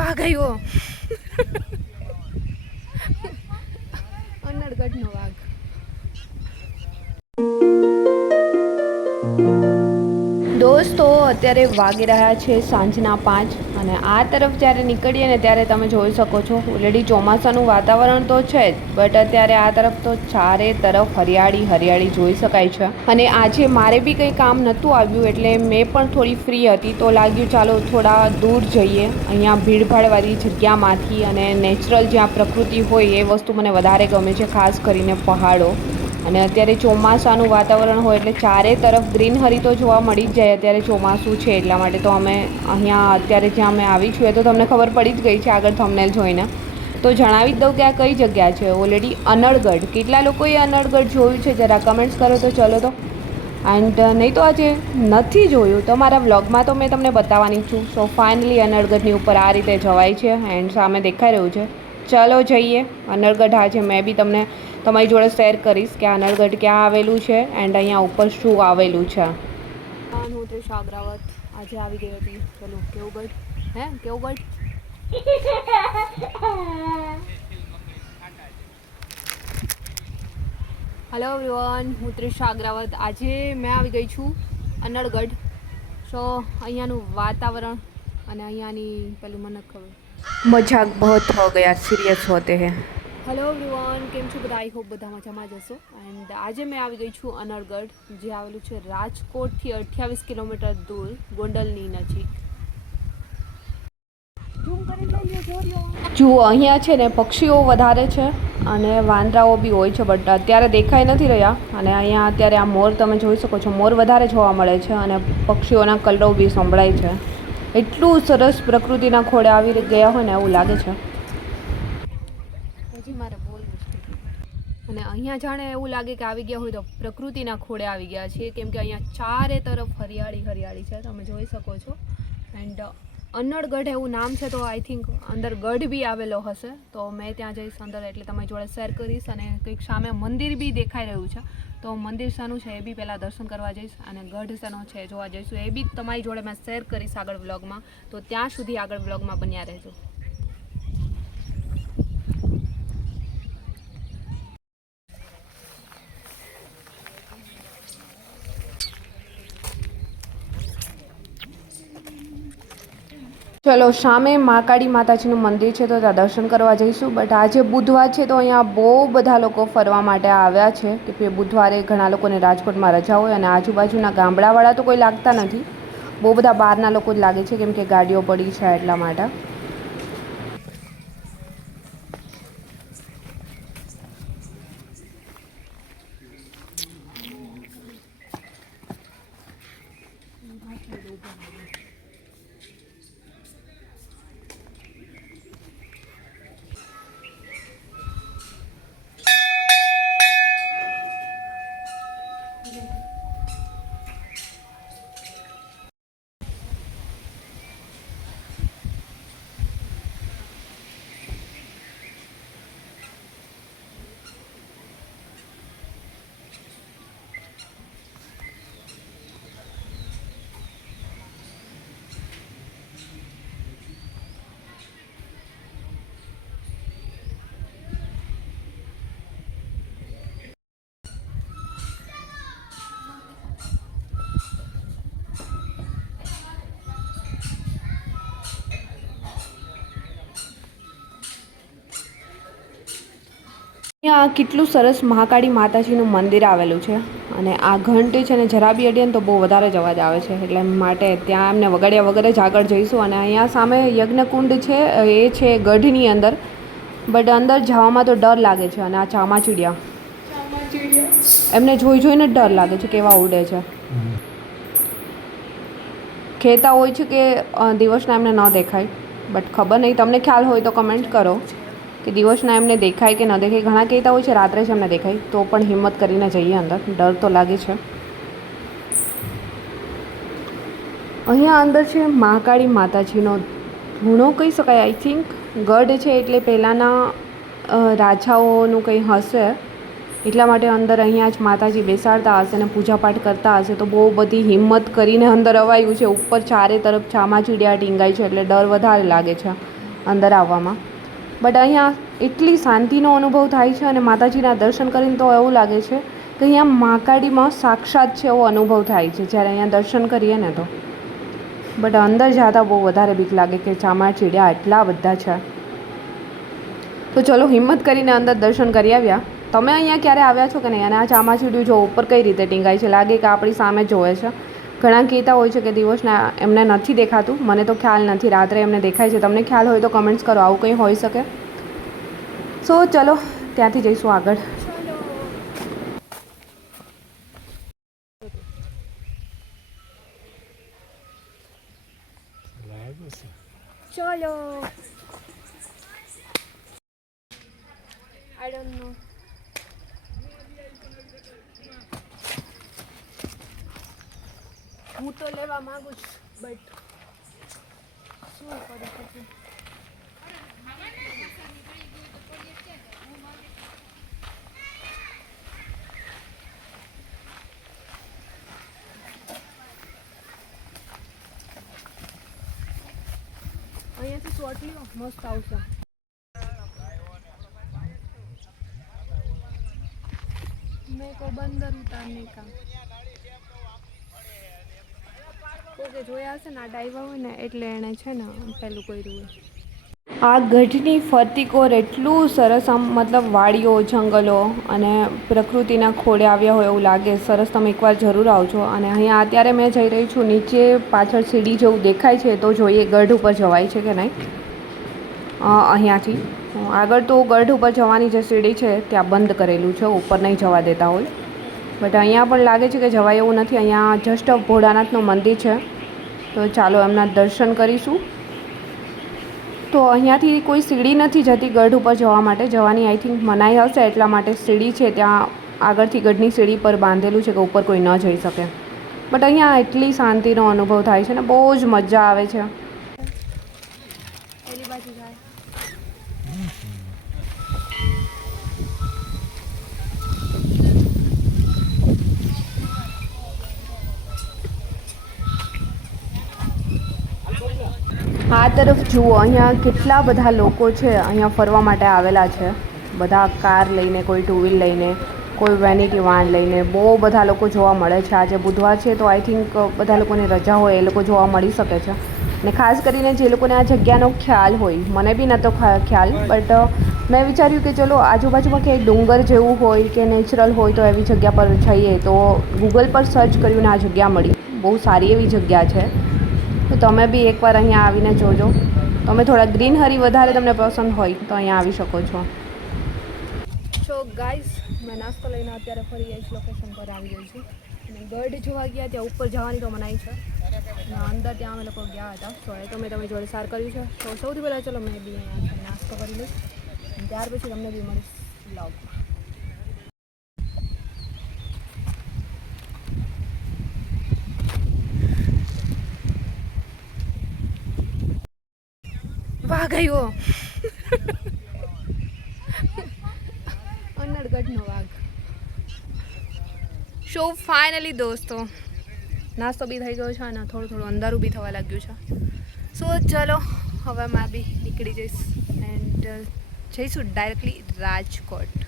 વાઘ આવ્યો. અનડગઢનો વાઘ. દોસ્તો અત્યારે વાગી રહ્યા છે સાંજના 5 અને આ તરફ જ્યારે નીકળીએ ને ત્યારે તમે જોઈ શકો છો ઓલરેડી ચોમાસાનું વાતાવરણ તો છે જ, બટ અત્યારે આ તરફ તો ચારે તરફ હરિયાળી હરિયાળી જોઈ શકાય છે. અને આજે મારે બી કંઈ કામ નહોતું આવ્યું એટલે મેં પણ થોડી ફ્રી હતી તો લાગ્યું ચાલો થોડા દૂર જઈએ અહીંયા ભીડભાડવાળી જગ્યામાંથી, અને નેચરલ જ્યાં પ્રકૃતિ હોય એ વસ્તુ મને વધારે ગમે છે, ખાસ કરીને પહાડો. અને અત્યારે ચોમાસાનું વાતાવરણ હોય એટલે ચારે તરફ ગ્રીનહરી તો જોવા મળી જ જાય. અત્યારે ચોમાસું છે એટલા માટે તો અમે અહીંયા અત્યારે જ્યાં અમે આવી છું એ તો તમને ખબર પડી જ ગઈ છે આગળ થંબનેલ જોઈને. તો જણાવી જ દઉં કે આ કઈ જગ્યા છે. ઓલરેડી અનડગઢ. કેટલા લોકોએ અનડગઢ જોયું છે જરા કમેન્ટ્સ કરો તો. ચલો તો. એન્ડ નહીં તો આજે નથી જોયું તો મારા વ્લોગમાં તો મેં તમને બતાવવાની છું. સો ફાઇનલી અનડગઢની ઉપર આ રીતે જવાય છે એન્ડ સામે દેખાઈ રહ્યું છે. ચલો જઈએ અનડગઢ. આજે મેં બી તમને તમારી જોડે શેર કરીશ કે અનડગઢ ક્યાં આવેલું છે એન્ડ અહીંયા ઉપર શું આવેલું છે. હું ત્રિષ અગ્રાવત આજે આવી ગઈ હતી. ચલો કેવું ગઢ હે કેવું ગઢ. હેલો એવરીવન, હું ત્રિષ અગ્રાવત. આજે મેં આવી ગઈ છું અનડગઢ. સો અહીંયાનું વાતાવરણ અને અહીંયાની પેલું મને ખબર મજાક બહુત હો ગયા, સિરિયસ હોતે હે. હેલો એવરીવન, કેમ છો બધા? આઈ હોપ બધા મજામાં જ હશો. એન્ડ આજે મેં આવી ગઈ છું અનડગઢ, જે આવેલું છે રાજકોટથી 28 કિલોમીટર દૂર, ગોંડલની નજીક. જુઓ અહીંયા છે ને પક્ષીઓ વધારે છે અને વાંદરાઓ બી હોય છે, બટ અત્યારે દેખાઈ નથી રહ્યા. અને અહીંયા અત્યારે આ મોર તમે જોઈ શકો છો, મોર વધારે જોવા મળે છે અને પક્ષીઓના કલરવ બી સંભળાય છે. એટલું સરસ પ્રકૃતિના ખોળે આવી ગયા હોય ને એવું લાગે છે. હજી મારે બોલવું છે. અને અહીંયા જાણે એવું લાગે કે આવી ગયા હોય તો પ્રકૃતિના ખોળે આવી ગયા છીએ, કેમ કે અહીંયા ચારે તરફ હરિયાળી હરિયાળી છે, તમે જોઈ શકો છો. એન્ડ અનડગઢ એવું નામ છે તો આઈ થિંક અંદર ગઢ બી આવેલો હશે, તો મેં ત્યાં જઈશ અંદર એટલે તમારી જોડે શેર કરીશ. અને કંઈક સામે મંદિર બી દેખાઈ રહ્યું છે, તો મંદિર શાનું છે એ બી પહેલાં દર્શન કરવા જઈશ. અને ગઢ શાનો છે જોવા જઈશું એ બી તમારી જોડે મેં શેર કરીશ આગળ વ્લોગમાં. તો ત્યાં સુધી આગળ વ્લોગમાં બન્યા રહેજો. ચલો સામે મહાકાળી માતાજીનું મંદિર છે તો ત્યાં દર્શન કરવા જઈશું. બટ આજે બુધવાર છે તો અહીંયા બહુ બધા લોકો ફરવા માટે આવ્યા છે, કે બુધવારે ઘણા લોકોને રાજકોટમાં રજા હોય અને આજુબાજુના ગામડાવાળા તો કોઈ લાગતા નથી, બહુ બધા બહારના લોકો જ લાગે છે કેમ કે ગાડીઓ પડી છે એટલા માટે. અહીંયા કેટલું સરસ મહાકાળી માતાજીનું મંદિર આવેલું છે. અને આ ઘંટી છે ને જરા બી અડીએ ને તો બહુ વધારે જ અવાજ આવે છે, એટલે માટે ત્યાં એમને વગાડ્યા વગર જ આગળ જઈશું. અને અહીંયા સામે યજ્ઞકુંડ છે, એ છે ગઢની અંદર, બટ અંદર જવામાં તો ડર લાગે છે. અને આ ચામાચીડિયા એમને જોઈ જોઈને જ ડર લાગે છે કેવા ઉડે છે. કહેતા હોય છે કે દિવસના એમને ન દેખાય, બટ ખબર નહીં, તમને ખ્યાલ હોય તો કમેન્ટ કરો કે દિવસના એમને દેખાય કે ન દેખાય. ઘણા કહેતા હોય છે રાત્રે જ એમને દેખાય, તો પણ હિંમત કરીને જઈએ અંદર, ડર તો લાગે છે. અહીંયા અંદર છે મહાકાળી માતાજીનો ધૂણો કહી શકાય, આઈ થિંક ગઢ છે એટલે પહેલાંના રાજાઓનું કંઈ હશે એટલા માટે અંદર અહીંયા જ માતાજી બેસાડતા હશે અને પૂજાપાઠ કરતા હશે. તો બહુ બધી હિંમત કરીને અંદર અવાયું છે. ઉપર ચારે તરફ ચામાચીડિયા ટીંગાય છે એટલે ડર વધારે લાગે છે. અંદર આવવામાં. બટ અહીંયા એટલી શાંતિનો અનુભવ થાય છે અને માતાજીના દર્શન કરીને તો એવું લાગે છે કે અહીંયા મહાકાળીમાં સાક્ષાત છે એવો અનુભવ થાય છે જ્યારે અહીંયા દર્શન કરીએ ને તો. બટ અંદર જતા બહુ વધારે બીક લાગે કે ચામાચીડિયા એટલા બધા છે. તો ચલો હિંમત કરીને અંદર દર્શન કરી આવ્યા. તમે અહીંયા ક્યારે આવ્યા છો કે નહીં? અને આ ચામાચીડિયું જો ઉપર કઈ રીતે ટીંગાય છે, લાગે કે આપણી સામે જોવે છે. ઘણા કહેતા હોય છે કે દિવસના એમને નથી દેખાતું, મને તો ખ્યાલ નથી, રાત્રે એમને દેખાય છે. તમને ખ્યાલ હોય તો કમેન્ટ્સ કરો, આવું કંઈ હોઈ શકે. સો ચલો ત્યાંથી જઈશું આગળ. ચલો I don't know. હું તો લેવા માંગુ છું બટ શું કરી શકું. અહીંયાથી શોર્ટ લ્યો, મસ્ત આવશે. મેં કો બંદર ઉતારને કા ઓકે જોયા હશે ને આ ડાઈવા હોય ને એટલે એણે છે ને પેલું કર્યું હોય. આ ગઢની ફરતી કોર એટલું સરસ, આમ મતલબ વાડીઓ, જંગલો અને પ્રકૃતિના ખોળે આવ્યા હોય એવું લાગે. સરસ, તમે એકવાર જરૂર આવજો. અને અહીંયા અત્યારે મેં જઈ રહી છું નીચે, પાછળ સીડી જેવું દેખાય છે તો જોઈએ ગઢ ઉપર જવાય છે કે નહીં. અહીંયાથી આગળ તો ગઢ ઉપર જવાની જે સીડી છે ત્યાં બંધ કરેલું છે, ઉપર નહીં જવા દેતા હોય. બટ અહીંયા પણ લાગે છે કે જવાય એવું નથી. અહીંયા જસ્ટ ભોળાનાથનું મંદિર છે તો ચાલો એમના દર્શન કરીશું. તો અહીંયાથી કોઈ સીડી નથી જતી ગઢ ઉપર જવા માટે, જવાની આઈ થિંક મનાઈ હશે એટલા માટે સીડી છે ત્યાં આગળથી ગઢની સીડી પર બાંધેલું છે કે ઉપર કોઈ ન જઈ શકે. બટ અહીંયા એટલી શાંતિનો અનુભવ થાય છે ને બહુ જ મજા આવે છે. પેલી બાજુ જાય. આ તરફ જુઓ, અહીંયા કેટલા બધા લોકો છે અહીંયા ફરવા માટે આવેલા છે. બધા કાર લઈને, કોઈ ટુ વ્હીલ લઈને, કોઈ વેનિટી વાન લઈને, બહુ બધા લોકો જોવા મળે છે. આજે બુધવાર છે તો આઈ થિંક બધા લોકોની રજા હોય એ લોકો જોવા મળી શકે છે. અને ખાસ કરીને જે લોકોને આ જગ્યાનો ખ્યાલ હોય, મને બી નહોતો ખ્યાલ, બટ મેં વિચાર્યું કે ચલો આજુબાજુમાં ક્યાંય ડુંગર જેવું હોય કે નેચરલ હોય તો એવી જગ્યા પર જઈએ. તો ગૂગલ પર સર્ચ કર્યું ને આ જગ્યા મળી. બહુ સારી એવી જગ્યા છે. તો તમે બી એકવાર અહીંયા આવીને જોજો. તમે થોડા ગ્રીનહરી વધારે તમને પસંદ હોય તો અહીંયા આવી શકો છો. સો ગાઈઝ, મેં નાસ્તો લઈને અત્યારે ફરી એ જ લોકેશન પર આવી ગઈ છું. અને ગઢ જોવા ગયા ત્યાં ઉપર જવાની તો મનાઈ છે. અને અંદર ત્યાં અમે લોકો ગયા હતા. તો એ તો મેં તમે જોડે શેર કર્યું છે. તો સૌથી પહેલાં ચલો મેં બી અહીંયા નાસ્તો કરી લઈશ અને ત્યાર પછી તમને બી મળીશ વ્લોગમાં. વાઘ આવ્યો. અનડગઢનો વાઘ. સો ફાઇનલી દોસ્તો નાસ્તો બી થઈ ગયો છે અને થોડું અંધારું બી થવા લાગ્યું છે. સો ચલો હવે મેં બી નીકળી જઈશ એન્ડ જઈશું ડાયરેક્ટલી રાજકોટ.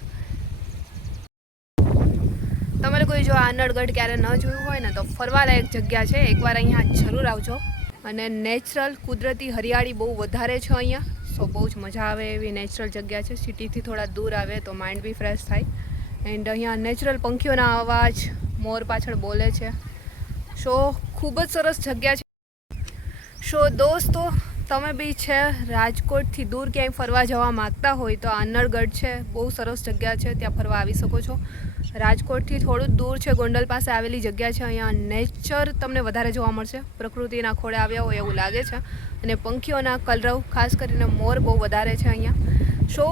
તમે લોકોએ જો અનડગઢ ક્યારે ન જોયું હોય ને તો ફરવાલાયક જગ્યા છે, એકવાર અહીંયા જરૂર આવજો. અને નેચરલ કુદરતી હરિયાળી બહુ વધારે છે અહીંયા. સો બહુ જ મજા આવે એવી નેચરલ જગ્યા છે. સિટીથી થોડા દૂર આવે તો માઇન્ડ બી ફ્રેશ થાય. એન્ડ અહીંયા નેચરલ પંખીઓના અવાજ, મોર પાછળ બોલે છે. સો ખૂબ જ સરસ જગ્યા છે. સો દોસ્તો તમે બી છે રાજકોટથી દૂર ક્યાંય ફરવા જવા માગતા હોય તો અનડગઢ છે, બહુ સરસ જગ્યા છે, ત્યાં ફરવા આવી શકો છો. રાજકોટથી થોડું જ દૂર છે, ગોંડલ પાસે આવેલી જગ્યા છે. અહીંયા નેચર તમને વધારે જોવા મળશે, પ્રકૃતિના ખોળે આવ્યા હોય એવું લાગે છે. અને પંખીઓના કલરવ, ખાસ કરીને મોર બહુ વધારે છે અહીંયા. સો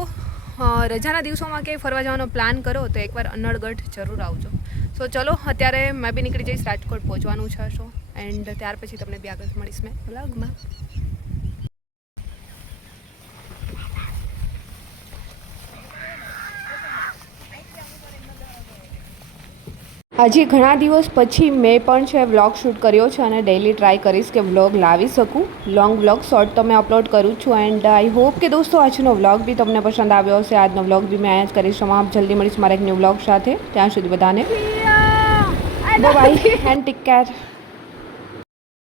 રજાના દિવસોમાં ક્યાંય ફરવા જવાનો પ્લાન કરો તો એકવાર અનડગઢ જરૂર આવજો. સો ચલો અત્યારે મેં બી નીકળી જઈશ, રાજકોટ પહોંચવાનું છે. સો એન્ડ ત્યાર પછી તમને બી આગળ મળીશ મેં વ્લોગમાં. હજી ઘણા દિવસ પછી મેં પણ છે વ્લોગ શૂટ કર્યો છે અને ડેઈલી ટ્રાય કરીશ કે વ્લોગ લાવી શકું. લોંગ વ્લોગ શોર્ટ તો મેં અપલોડ કરું છું એન્ડ આઈ હોપ કે દોસ્તો આજનો વ્લોગ બી તમને પસંદ આવ્યો હશે. આજનો વ્લોગ બી મેં અહીંયા જ કરીશ. સમાપ્ત. જલ્દી મળીશ મારા એક ન્યૂ વ્લોગ સાથે. ત્યાં સુધી બધાને બાય એન્ડ ટેક કેર.